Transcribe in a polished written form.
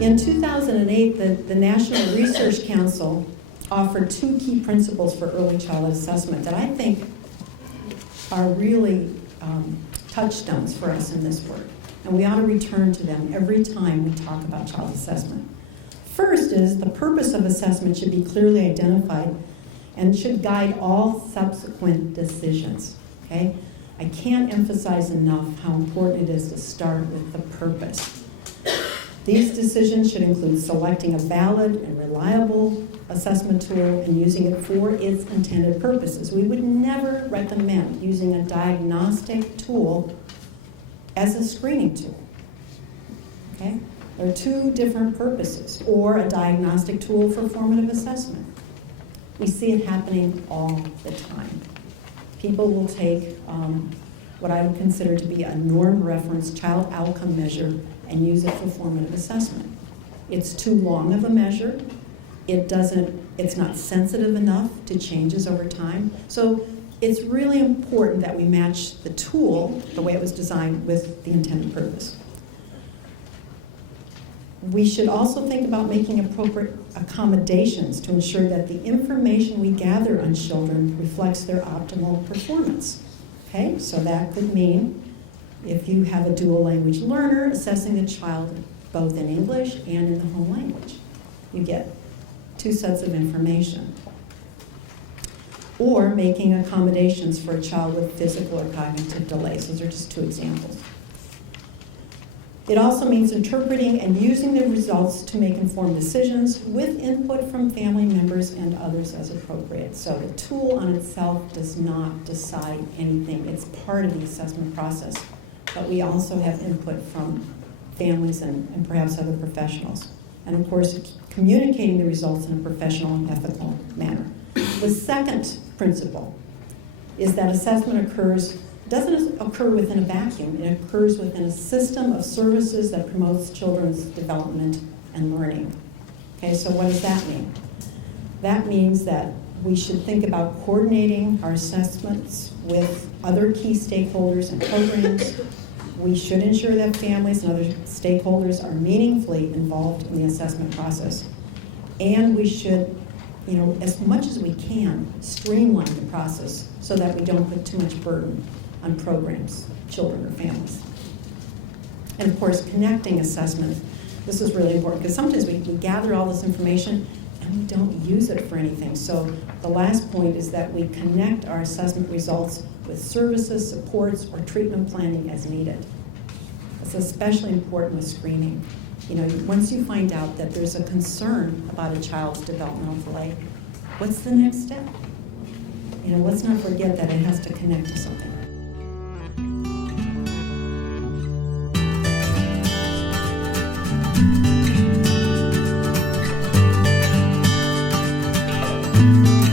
In 2008, the National Research Council offered 2 key principles for early childhood assessment that I think are really touchstones for us in this work. And we ought to return to them every time we talk about child assessment. First is the purpose of assessment should be clearly identified and should guide all subsequent decisions, okay? I can't emphasize enough how important it is to start with the purpose. These decisions should include selecting a valid and reliable assessment tool and using it for its intended purposes. We would never recommend using a diagnostic tool as a screening tool, okay? There are 2 different purposes, or a diagnostic tool for formative assessment. We see it happening all the time. People will take what I would consider to be a norm reference child outcome measure and use it for formative assessment. It's too long of a measure. It's not sensitive enough to changes over time. So it's really important that we match the tool, the way it was designed, with the intended purpose. We should also think about making appropriate accommodations to ensure that the information we gather on children reflects their optimal performance. Okay, so that could mean if you have a dual language learner, assessing the child both in English and in the home language. You get 2 sets of information. Or making accommodations for a child with physical or cognitive delays. Those are just 2 examples. It also means interpreting and using the results to make informed decisions with input from family members and others as appropriate. So the tool on itself does not decide anything. It's part of the assessment process. But we also have input from families and perhaps other professionals. And of course, communicating the results in a professional and ethical manner. The second principle is that assessment doesn't occur within a vacuum. It occurs within a system of services that promotes children's development and learning. Okay, so what does that mean? That means that we should think about coordinating our assessments with other key stakeholders and programs. We should ensure that families and other stakeholders are meaningfully involved in the assessment process. And we should, as much as we can, streamline the process so that we don't put too much burden on programs, children, or families. And of course, connecting assessment. This is really important because sometimes we gather all this information and we don't use it for anything. So the last point is that we connect our assessment results with services, supports, or treatment planning as needed. It's especially important with screening. Once you find out that there's a concern about a child's developmental delay, what's the next step? Let's not forget that it has to connect to something